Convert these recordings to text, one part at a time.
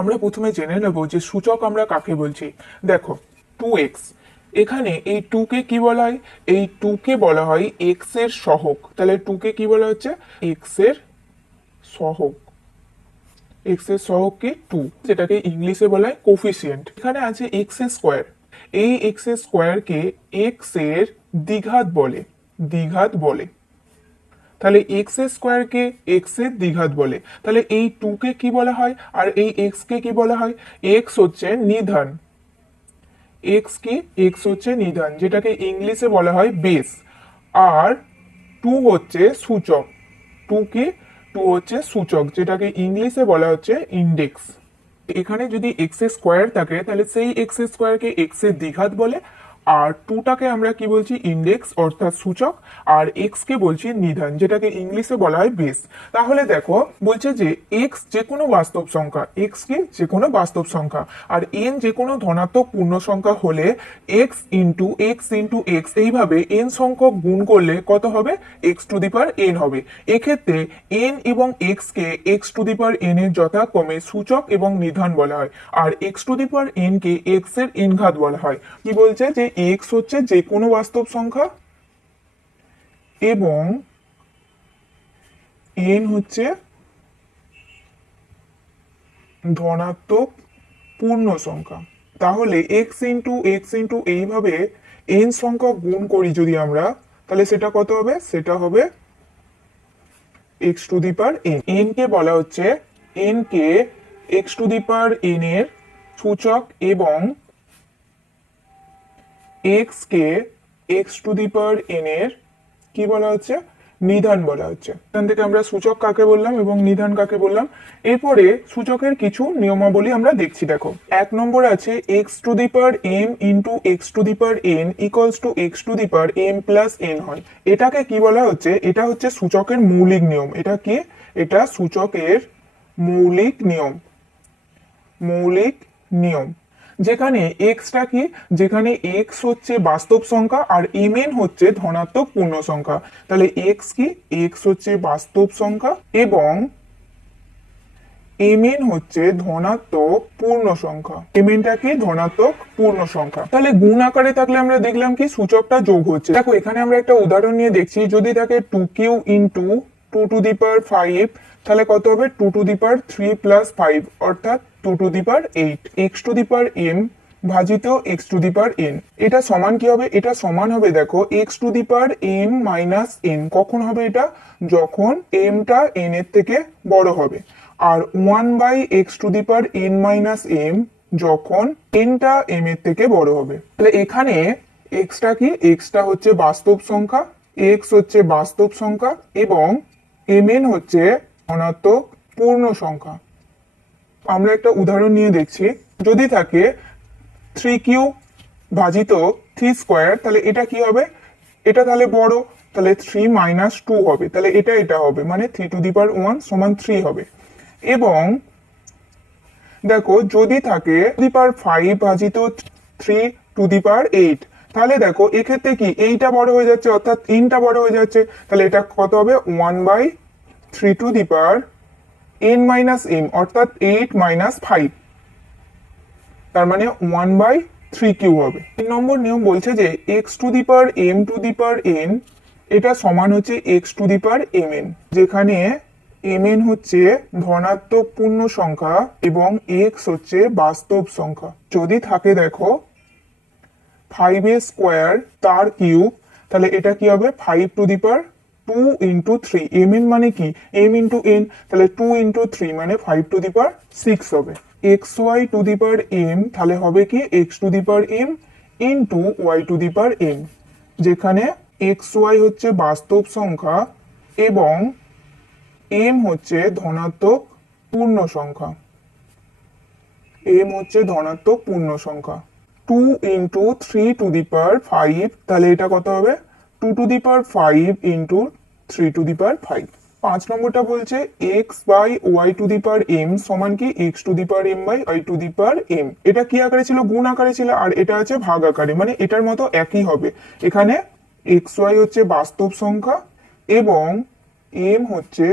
আমরা প্রথমে জেনে নেব যে সূচক আমরা কাকে বলছি। দেখো 2x, এখানে এই 2 কে কি বলা হয়? এই 2 কে বলা হয় x এর সহগ। তাহলে 2 কে কি বলা হচ্ছে? x এর সহগ। x এর সহগ কি? 2, যেটাকে ইংলিশে বলা হয় কোফিসিয়েন্ট। এখানে আছে x এর স্কয়ার। এই x এর স্কয়ার কে x এর দ্বিঘাত বলে। দ্বিঘাত বলে। তাহলে এক্স এর স্কোয়ার কে এক্স এর দ্বিঘাত বলে। তাহলে এই 2 কে কি বলা হয় আর এই এক্স কে কি বলা হয়? এক্স হচ্ছে নিধান। এক্স কি? এক্স হচ্ছে নিধান, যেটাকে ইংলিশে বলা হয় বেস। আর 2 হচ্ছে সূচক। 2 কি? 2 হচ্ছে সূচক, যেটাকে ইংলিশে বলা হচ্ছে ইন্ডেক্স। এখানে যদি এক্স এর স্কোয়ার থাকে তাহলে সেই এক্স এর স্কোয়ারকে এক্স এর দ্বিঘাত বলে। আর 2টাকে আমরা কি বলছি? ইন্ডেক্স অর্থাৎ সূচক। আর এক্স কে বলছি নিধান, যেটাকে ইংলিশে বলা হয় বেস। তাহলে দেখো বলছে যে এক্স যে কোনো বাস্তব সংখ্যা, এক্স কি? যে কোনো বাস্তব সংখ্যা, আর এন যে কোনো ধনাত্মক পূর্ণ সংখ্যা হলে X into X into X এইভাবে এন সংখ্যক গুণ করলে কত হবে? X to the power N হবে। এক্ষেত্রে এন এবং এক্স কে X to the power N এর যথাক্রমে সূচক এবং নিধান বলা হয়। আর X to the power N কে এক্স এর এন ঘাত বলা হয়। কি বলছে? যে এক্স হচ্ছে যে কোনো বাস্তব সংখ্যা এবং এন হচ্ছে ধনাত্মক পূর্ণ সংখ্যা। তাহলে এক্স ইন্টু এইভাবে এন সংখ্যক গুণ করি যদি আমরা, তাহলে সেটা কত হবে? সেটা হবে X to the power N. N K বলা হচ্ছে, এন কে X to the power N এর সূচক এবং এক্স কে X to the power N এর কি বলা হচ্ছে? নিধান বলা হচ্ছে। এখান থেকে আমরা সূচক কাকে বললাম এবং নিধান কাকে বললাম। এরপরে সূচকের কিছু নিয়মাবলী আমরা দেখছি। দেখো 1 নম্বর আছে x to the power m into x to the power n equals to x to the power m plus n হয়। এটাকে কি বলা হচ্ছে? এটা হচ্ছে সূচকের মৌলিক নিয়ম। এটা কি? এটা সূচকের মৌলিক নিয়ম। মৌলিক নিয়ম। যেখানে এক্সটা কি? যেখানে এক্স হচ্ছে বাস্তব সংখ্যা আর এম এন হচ্ছে ধনাত্মক পূর্ণ সংখ্যা। তাহলে এক্স কি? এক্স হচ্ছে বাস্তব সংখ্যা এবং এম এন হচ্ছে ধনাত্মক পূর্ণ সংখ্যা। এম এনটা কি? ধনাত্মক পূর্ণ সংখ্যা। তাহলে গুণ আকারে থাকলে আমরা দেখলাম কি সূচকটা যোগ হচ্ছে। দেখো এখানে আমরা একটা উদাহরণ নিয়ে দেখছি। যদি থাকে 2q into 2 to the power 5, তাহলে কত হবে? 2 টু দি পাওয়ার 3 প্লাস 5 অর্থাৎ 2 to the power 8। X to the power M ভাজিত X to the power N. এটা সমান কি হবে? এটা সমান হবে দেখো X to the power M minus N. কখন হবে এটা? যখন এমটা এন এর থেকে বড় হবে। আর 1 by x to the power n minus m যখন এনটা এম এর থেকে বড় হবে। তাহলে এখানে এক্সটা কি? এক্সটা হচ্ছে বাস্তব সংখ্যা, এক্স হচ্ছে বাস্তব সংখ্যা এবং এম এন হচ্ছে ধনাত্মক পূর্ণ সংখ্যা। আমরা একটা উদাহরণ নিয়ে দেখছি। যদি থাকে 3q ভাজিত 3 স্কোয়ার, তাহলে এটা কি হবে? এটা তাহলে বড়, তাহলে 3 মাইনাস 2 হবে। তাহলে এটা হবে মানে 3 টু দি পাওয়ার 1 সমান 3 হবে। এবং দেখো যদি থাকে টু দি পাওয়ার 5 ভাজিত 3 টু দি পাওয়ার 8, তাহলে দেখো এক্ষেত্রে কি এইটা বড় হয়ে যাচ্ছে অর্থাৎ এনটা বড় হয়ে যাচ্ছে। তাহলে এটা কত হবে? 1 by 3 to the power n minus m অর্থাৎ 8 মাইনাস 5, তার মানে 1 বাই 3q হবে। 3 নম্বর নিয়ম বলছে যে x to the power m to the power N এটা সমান হচ্ছে x to the power m n, যেখানে এম এন হচ্ছে ধনাত্মক পূর্ণ সংখ্যা এবং এক্স হচ্ছে বাস্তব সংখ্যা। যদি থাকে দেখো 5 এর স্কোয়ার তার কিউব, তাহলে এটা কি হবে? 5 to the power 2 into 3। M n মানে কি? এম ইন্টু এন, তাহলে 2 ইন্টু 3 মানে 5 টু দি পাওয়ার 6 হবে। X y to the power m তাহলে হবে কি? X to the power m into y to the power m, যেখানে এক্স ওয়াই হচ্ছে বাস্তব সংখ্যা এবং এম হচ্ছে ধনাত্মক পূর্ণ সংখ্যা। এম হচ্ছে ধনাত্মক পূর্ণ সংখ্যা। 2 ইন্টু 3 টু দি পাওয়ার 5, তাহলে এটা কত হবে? 2 to the power 5 into 3 to the power 5। 5 নম্বরটা বলছে X by Y to the power M সমান কি? X to the power M by Y to the power M. এটা কি আকারে ছিল? গুণ আকারে ছিল, আর এটা আছে ভাগ আকারে, মানে এটার মতো একই হবে। এখানে এক্স ওয়াই হচ্ছে বাস্তব সংখ্যা এবং এম হচ্ছে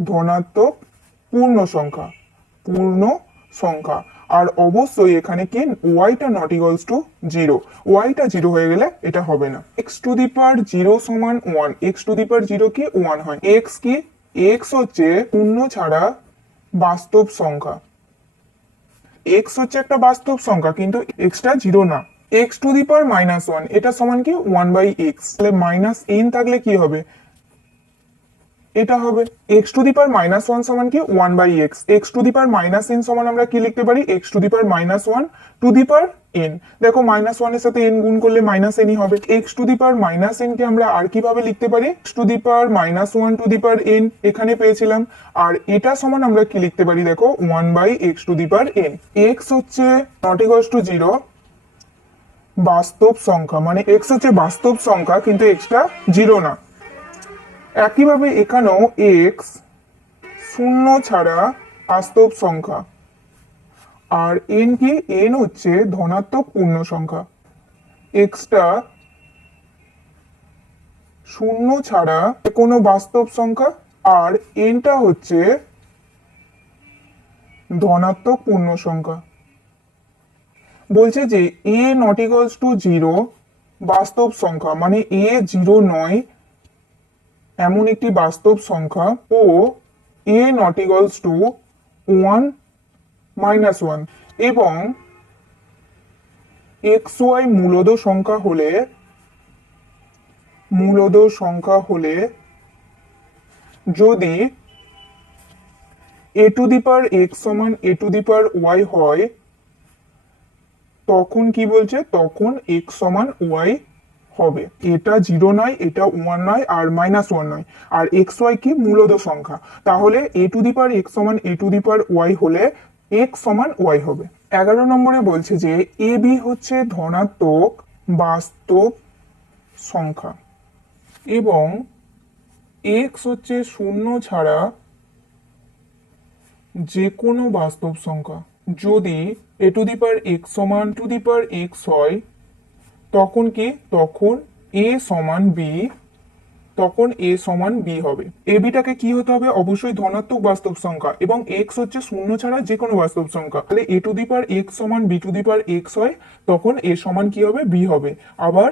ধনাত্মক পূর্ণ সংখ্যা, পূর্ণ সংখ্যা। আর অবশ্যই এখানে কি ওয়াইটা নট ইকুয়ালস টু 0, ওয়াইটা 0 হয়ে গেলে এটা হবে না। এক্স টু দি পাওয়ার 0 সমান 1, এক্স টু দি পাওয়ার 0 কি 1 হয়। এক্স কি, এক্স হচ্ছে পূর্ণ ছাড়া বাস্তব সংখ্যা, এক্স হচ্ছে একটা বাস্তব সংখ্যা কিন্তু এক্সটা 0 না। এক্স টু দি পাওয়ার -1 এটা সমান কি 1/x, তাহলে -n থাকলে কি হবে, এটা হবে। এক্স টু দি পাওয়ার -1 সমান কি 1/x, x to the power -n সমান আমরা কি লিখতে পারি, x to the power -1 two the power n। দেখো -1 এর সাথে n গুণ করলে -n ই হবে। X to the power -n কে আমরা আর কিভাবে লিখতে পারি, x to the power -1 two the power n এখানে পেয়েছিলাম। আর এটা সমান আমরা কি লিখতে পারি, দেখো 1/x two the power n। X হচ্ছে নট ইকুয়ালস টু 0 বাস্তব সংখ্যা, মানে এক্স হচ্ছে বাস্তব সংখ্যা কিন্তু এক্সটা 0 না। একইভাবে এখানেও এক্স শূন্য ছাড়া বাস্তব সংখ্যা, আর এন কি, এন হচ্ছে ধনাত্মক পূর্ণ সংখ্যা। এক্সটা শূন্য ছাড়া কোনো বাস্তব সংখ্যা, আর এনটা হচ্ছে ধনাত্মক পূর্ণ সংখ্যা। বলছে যে এ নট ইকুয়ালস টু 0 বাস্তব সংখ্যা, মানে এ 0 নয় এমন একটি বাস্তব সংখ্যা, ও এ নট ইকুয়ালস টু 1 -1 এবং এক্স ওয়াই মূলদ সংখ্যা হলে যদি এ টু দি পাওয়ার এক্স সমান এ টু দি পাওয়ার ওয়াই হয়, তখন কি বলছে, তখন এক্স সমান ওয়াই হবে। এটা 0 নয়, এটা 1 নয়, আর -1 নয়, আর এক্স ওয়াই কি মূলদ সংখ্যা, তাহলে A to the power X সমান এ টু দি পাওয়ার ওয়াই হলে এক্স সমান ওয়াই হবে। 11 নম্বরে বলছে যে এ বি হচ্ছে ধনাত্মক বাস্তব সংখ্যা এবং এক্স হচ্ছে শূন্য ছাড়া যে কোনো বাস্তব সংখ্যা। যদি এ টু দি পাওয়ার এক্স সমান টু দি পাওয়ার এক্স হয়, তখন কি, তখন এ সমান বি, তখন এ সমান বি হবে। এ বিটাকে কি হতে হবে, অবশ্যই ধনাত্মক বাস্তব সংখ্যা এবং এক্স হচ্ছে শূন্য ছাড়া যে কোনো বাস্তব সংখ্যা। তাহলে A to the power X সমান B to the power X হয়, তখন এ সমান কি হবে, বি হবে। আবার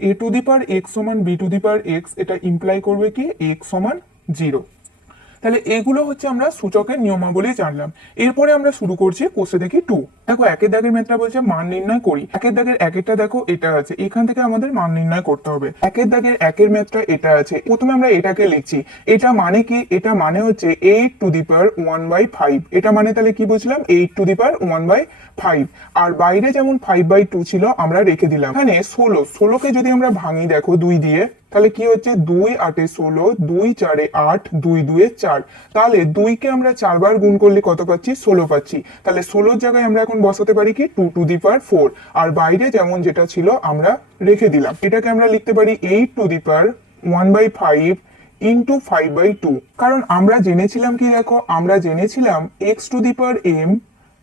A to the power X সমান B to the power X, এটা ইমপ্লাই করবে কি এক্স সমান 0। তাহলে এগুলো হচ্ছে আমরা সূচকের নিয়মাবলী জানলাম। এরপরে আমরা শুরু করছি কোষে দেখি 2। দেখো একের দাগের ম্যাথটা বলছে মান নির্ণয় করি। একের দাগের একেরটা দেখো এটা আছে, এখান থেকে আমাদের মান নির্ণয় করতে হবে। একের দাগের একের ম্যাথটা এটা আছে, প্রথমে আমরা এটাকে লিখছি। এটা মানে কি, এটা মানে হচ্ছে 8 টু দি পাওয়ার 1/5। এটা মানে তাহলে কি বুঝলাম, 8 টু দি পাওয়ার 1/5। আর বাইরে যেমন 5/2 ছিল আমরা রেখে দিলাম। এখানে 16কে যদি আমরা ভাঙি দেখো 2 দিয়ে, তাহলে কি হচ্ছে 2 8 16, 2 4 8, 2 2 4। তাহলে 2 কে আমরা 4 বার গুণ করলে কত পাচ্ছি, 16 পাচ্ছি। তাহলে 16 জায়গায় আমরা এখন বসাতে পারি কি 2 টু দি পাওয়ার 4, আর বাইরে যেমন যেটা ছিল আমরা রেখে দিলাম। এটাকে আমরা লিখতে পারি 8 টু দি পাওয়ার 1/5 ইন্টু 5/2। কারণ আমরা জেনেছিলাম কি, দেখো আমরা জেনেছিলাম x to the power m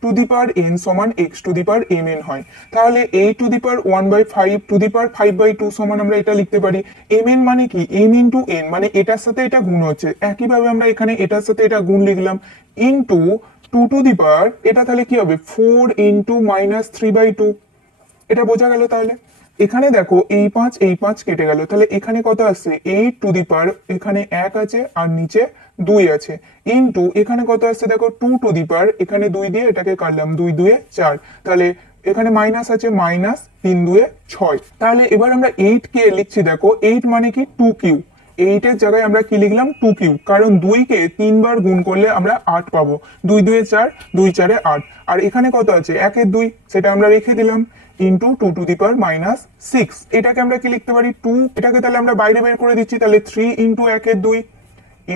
to the power n সমান x to the power mn হয়। তাহলে 8 two the power 1/5 two the পাওয়ার 5/2 সমান আমরা এটা লিখতে পারি mn মানে কি, m ইন্টু n, মানে এটার সাথে এটা গুণ হচ্ছে। একইভাবে আমরা এখানে এটার সাথে এটা গুণ লিখলাম ইন্টু 2 টু দি পাওয়ার, এটা তাহলে কি হবে 4 ইন্টু -3/2। এটা বোঝা গেল। তাহলে এখানে দেখো এই 5 কেটে গেল, তাহলে এখানে কত আসছে 8 টু দি পাওয়ার, এখানে 1 আছে আর নিচে 2 আছে, ইন্টু এখানে কত আসছে দেখো 2 টু দি পাওয়ার, এখানে 2 দিয়ে এটাকে কাটলাম, 2 2 4, তাহলে এখানে মাইনাস আছে, মাইনাস 3 2 6। তাহলে এবার আমরা 8 কে লিখছি, দেখো 8 মানে কি 2 কিউ, 8 এর জায়গায় আমরা কি লিখলাম 2 কিউ, কারণ 2 কে 3 বার গুণ করলে আমরা 8 পাবো। 2 2 4, 2 4 8, আর এখানে কত আছে 1 এর 2, সেটা আমরা রেখে দিলাম ইন্টু 2 টু দি পাওয়ার -6। এটাকে আমরা কি লিখতে পারি 2, এটাকে তাহলে আমরা বাইরে বের করে দিচ্ছি, তাহলে 3 ইন্টু 1 এর 2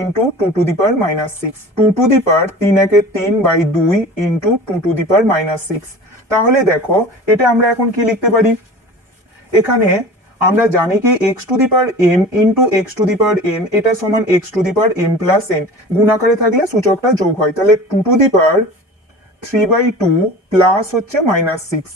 into 2 to the power -6, 2 to the power 3 একে 3/2 ইন্টু 2 টু দি পাওয়ার -6। তাহলে দেখো এটা আমরা এখন কি লিখতে পারি, এখানে আমরা জানি কি x to the power m into x to the power n, এটা সমান x to the power m plus n। গুণ আকারে থাকলে সূচকটা যোগ হয়, তাহলে 2 টু দি পাওয়ার 3/2 প্লাস হচ্ছে -6।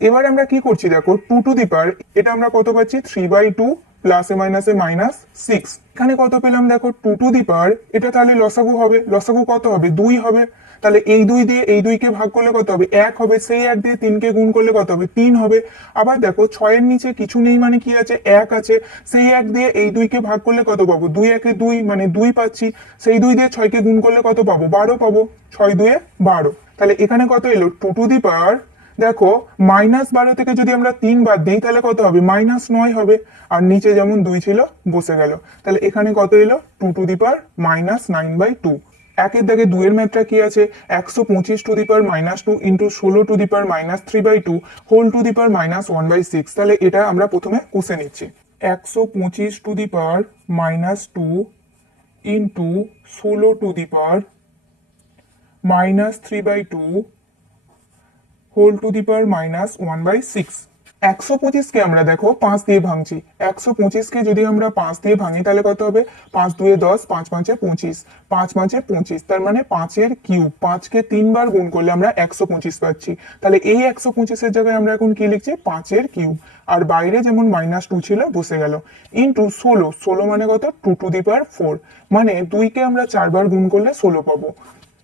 এবার আমরা কি করছি দেখো 2 টু দি পাওয়ার, এটা আমরা কত পাচ্ছি 3/2 প্লাসে মাইনাসে -6। এখানে কত পেলাম দেখো 2 টু দি পাওয়ার, এটা তাহলে লসাগু হবে, লসাগু কত হবে 2 হবে, তাহলে এই 2 দিয়ে এই 2 কে ভাগ করলে কত হবে 1 হবে, সেই 1 দিয়ে 3 কে গুণ করলে কত হবে 3 হবে। আবার দেখো 6 এর নিচে কিছু নেই মানে কি আছে 1 আছে, সেই 1 দিয়ে এই 2 কে ভাগ করলে কত পাবো 2 একে 2 মানে 2 পাচ্ছি, সেই 2 দিয়ে 6 কে গুণ করলে কত পাবো 12 পাবো, 6 2 এ 12। তাহলে এখানে কত এলো 2 টু দি পাওয়ার, দেখো -12 থেকে যদি আমরা 3 বাদ দিই তাহলে কত হবে -9 হবে, আর নিচে যেমন 2 ছিল বসে গেল। তাহলে এখানে কত এলো 2 টু দি পাওয়ার -9/2। একের দাগে 2 এর ম্যাথটা কি আছে 125 to the power -2 into 16 to the power -3/2 whole to the power -1/6। তাহলে এটা আমরা প্রথমে কষে নিচ্ছি। 125 to the power -2 into 16 to the power -3/2 whole to the power -1/6। 125 কে আমরা দেখো 5 দিয়ে ভাঙছি, 125 কে যদি আমরা 5 দিয়ে ভাঙি তাহলে কত হবে 5 2 এ 10, 5 5 এ 25, 5 5 এ 25, তার মানে 5 এর কিউব, 5 কে 3 বার গুণ করলে আমরা 125 পাচ্ছি। তাহলে এই 125 এর জায়গায় আমরা এখন কি লিখছি 5 এর কিউব, আর বাইরে যেমন -2 ছিল বসে গেল, ইন্টু 16, 16 মানে কত 2 টু দি পাওয়ার 4, মানে 2 কে আমরা 4 বার গুণ করলে 16 পাবো।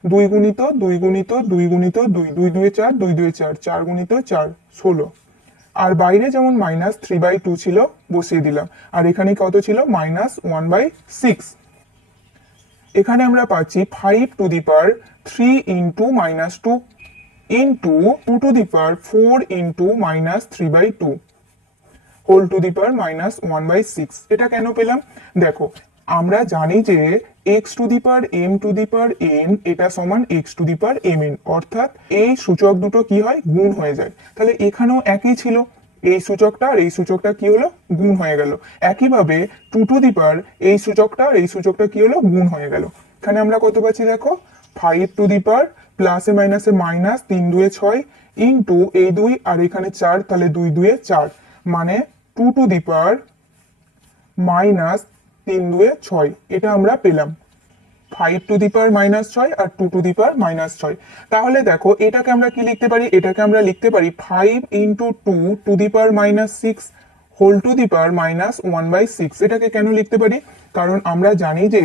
2 গুণিত 2 গুণিত 2 গুণিত 2, 2 2 এ 4, 2 2 এ 4, 4 গুণিত 4, 16। আর বাইরে যেমন -3/2 ছিল বসিয়ে দিলাম, আর এখানে কত ছিল -1/6। এখানে আমরা পাচ্ছি 5 to the power 3 into -2 into 2 to the power 4 into -3/2 whole to the power -1/6। এটা কেন পেলাম দেখো, আমরা জানি যে x to the power m to the power n এটা সমান x to the power mn, অর্থাৎ এই সূচক দুটো কি হয় গুণ হয়ে যায়। তাহলে এখানেও একই ছিল, এই সূচকটা আর এই সূচকটা কি হলো গুণ হয়ে গেল। একইভাবে 2 টু দি পাওয়ার এই সূচকটা আর এই সূচকটা কি হলো গুণ হয়ে গেল। এখানে আমরা কত পাচ্ছি দেখো 5 টু দি পাওয়ার প্লাসে মাইনাসে মাইনাস 3 2 এ 6 ইন্টু এই 2 আর এখানে 4, তাহলে 2 2 এ 4, মানে 2 টু দি পাওয়ার -3 2 এ 6। এটা আমরা পেলাম 5 to the power -6 R 2 to the power -6। তাহলে দেখো এটাকে আমরা কি লিখতে পারি, এটাকে আমরা লিখতে পারি 5 into 2 to the power -6 whole to the power -1/6। এটাকে কেন লিখতে পারি, কারণ আমরা জানি যে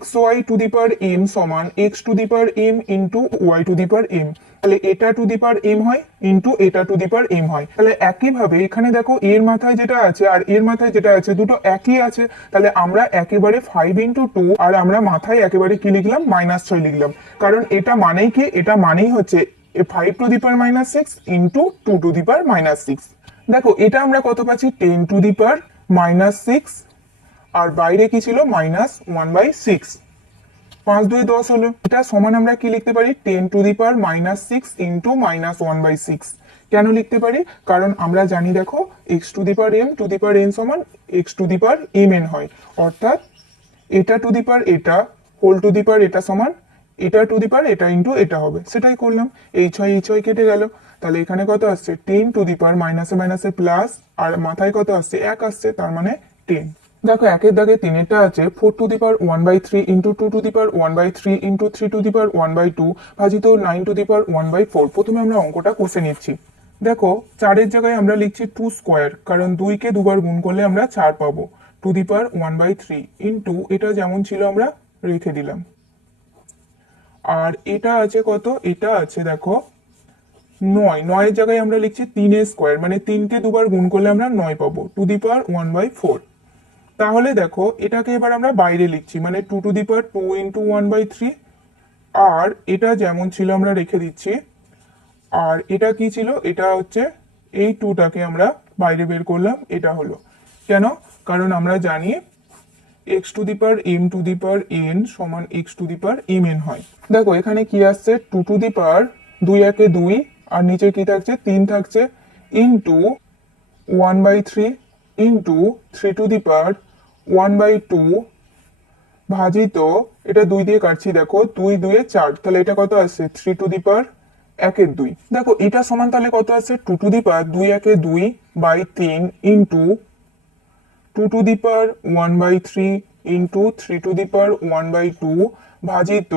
xy two the power m সমান x to the power m into y two the power m, তাহলে এটা টু দি পাওয়ার m হয় ইন্টু এটা টু দি পাওয়ার m হয়। তাহলে একইভাবে এখানে দেখো এর মাথায় যেটা আছে আর এর মাথায় যেটা আছে দুটো একই আছে, তাহলে আমরা একেবারে 5 ইন্টু 2 আর আমরা মাথায় একেবারে কি লিখলাম -6 লিখলাম, কারণ এটা মানেই কি, এটা মানেই হচ্ছে 5 to the power -6 into 2 to the power -6। দেখো এটা আমরা কত পাচ্ছি 10 টু দি পাওয়ার -6, আর বাইরে কি ছিল -1/6, 5 2 10 হলো। এটা সমান আমরা কি লিখতে পারি 10 টু দি পাওয়ার -6 ইন্টু -1/6। কেন লিখতে পারি, কারণ আমরা জানি দেখো x to the power m to the power n সমান x to the power mn হয়, অর্থাৎ এটা টু দি পাওয়ার এটা হোল টু দি পাওয়ার এটা সমান এটা টু দি পাওয়ার এটা ইন্টু এটা হবে, সেটাই করলাম। এই 6 কেটে গেল, তাহলে এখানে কত আসছে 10 টু দি পাওয়ার মাইনাসে মাইনাসে প্লাস, আর মাথায় কত আসছে 1 আসছে, তার মানে 10। দেখো একের দাগে 3 আছে 4 to the power 1/3 into 2 to the power 1/3 into 3 to the power 1/2 ভাজিত 9 টু দি পাওয়ার 1/4। প্রথমে আমরা অঙ্কটা কষে নিচ্ছি। দেখো 4 এর জায়গায় আমরা লিখছি 2 স্কোয়ার, কারণ 2 কে দুবার গুণ করলে আমরা 4 পাবো, টু দি পাওয়ার 1/3 ইন্টু এটা যেমন ছিল আমরা রেখে দিলাম, আর এটা আছে কত, এটা আছে দেখো 9, 9 এর জায়গায় আমরা লিখছি 3 এর স্কোয়ার, মানে 3 কে দুবার গুণ করলে আমরা 9 পাবো, টু দি পাওয়ার 1/4। তাহলে দেখো এটাকে এবার আমরা বাইরে লিখছি, মানে 2 টু দি পাওয়ার 2 ইন্টু 1/3, আর এটা যেমন ছিল আমরা রেখে দিচ্ছি। আর এটা কি ছিল, এটা হচ্ছে এই 2টাকে আমরা বাইরে বের করলাম, এটা হলো কেন, কারণ আমরা জানি x to the power m to the power n সমান x to the power mn হয়। দেখো এখানে কি আসছে 2 টু দি পাওয়ার 2 একে 2, আর নিচে কি থাকছে 3 থাকছে, into 1/3 into 3 to the power 1/2 ভাজিত এটা 2 দিয়ে কাটছি, দেখো 2 2 এ 4, তাহলে এটা কত আসছে 3 টু দি পাওয়ার 1/2। দেখো এটা সমান তাহলে কত আসছে 2 টু দি পাওয়ার 2 একে 2/3 into 2 to the power 1/3 into 3 to the power 1/2 ভাজিত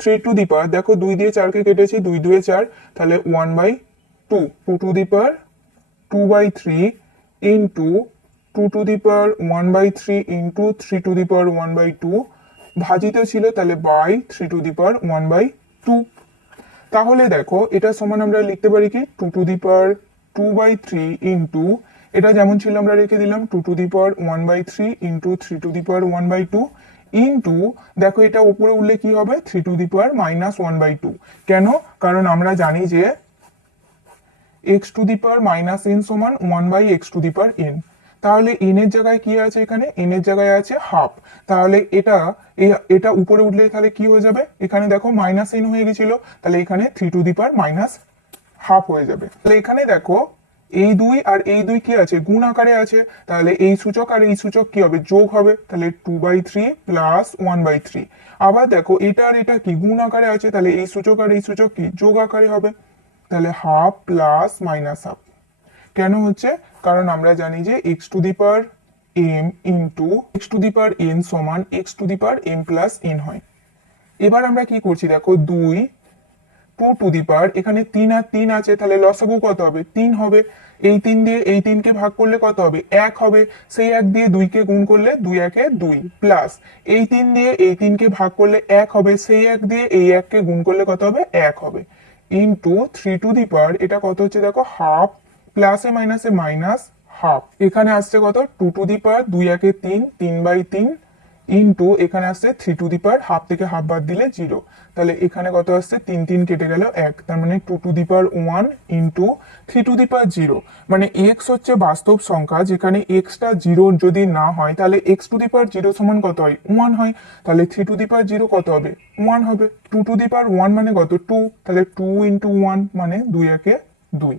3 টু দি পাওয়ার, দেখো 2 দিয়ে 4 কে কেটেছি, 2 2 এ 4, তাহলে 1/2, 2 to the power 2/3 into 2 to the power 1/3 into 3 to the power 1/2 ভাজিত ছিল তাহলে বাই 3 টু দি পাওয়ার 1/2। তাহলে দেখো এটা সমান আমরা লিখতে পারি কি 2 টু দি পাওয়ার 2/3 ইন্টু এটা যেমন ছিল আমরা রেখে দিলাম 2 to the power 1/3 into 3 to the power 1/2 into দেখো এটা উপরে উঠলে কি হবে 3 টু দি পাওয়ার -1/2। কেন? কারণ আমরা জানি যে x to the power -n সমান 1/x two the power n। তাহলে n এর জায়গায় কি আছে এখানে? n এর জায়গায় আছে হাফ। তাহলে এটা উপরে উঠলে তাহলে কি হয়ে যাবে? এখানে দেখো -n হয়ে গেছিল, তাহলে এখানে 3 টু দি পাওয়ার -হাফ হয়ে যাবে। তাহলে এখানে দেখো এই 2 আর এই 2 কি আছে? গুণ আকারে আছে। তাহলে এই সূচক আর এই সূচক কি হবে? যোগ হবে। তাহলে 2/3 প্লাস 1/3। আবার দেখো এটা আর এটা কি? গুণ আকারে আছে। তাহলে এই সূচক আর এই সূচক কি? যোগ আকারে হবে। তাহলে হাফ প্লাস -হাফ। কেন হচ্ছে? কারণ আমরা জানি যে x to the power m into x to the power n সমান x to the power m plus n হয়। এবার আমরা কি করছি দেখো 2 টু দি পাওয়ার এখানে 3 আর 3 আছে, তাহলে লসাগু কত হবে? 3 হবে। এই 3 দিয়ে এই 3 কে ভাগ করলে কত হবে? 1 হবে। সেই 1 দিয়ে 2 কে গুণ করলে 2 একে 2 প্লাস এই 3 দিয়ে এই 3 কে ভাগ করলে 1 হবে। সেই 1 দিয়ে এই 1 কে গুণ করলে কত হবে? 1 হবে। ইন্টু 3 টু দি পাওয়ার এটা কত হচ্ছে দেখো হাফ প্লাসে মাইনাসে মাইনাস হাফ। এখানে আসছে কত? 2 টু দি পাওয়ার 2 একে 3 3/3 ইন্টু এখানে আসছে 3 টু দি পাওয়ার হাফ থেকে হাফ বাদ দিলে 0। তাহলে এখানে কত আসছে? 3 3 কেটে গেল 1, তার মানে 2 to the power 1 into 3 to the power 0। মানে x হচ্ছে বাস্তব সংখ্যা যেখানে x টা 0 যদি না হয় তাহলে x টু দি পাওয়ার 0 সমান কত হয়? 1 হয়। তাহলে 3 টু দি পাওয়ার 0 কত হবে? 1 হবে। 2 টু দি পাওয়ার 1 মানে কত? 2। তাহলে 2 ইন্টু 1 মানে 2 একে 2।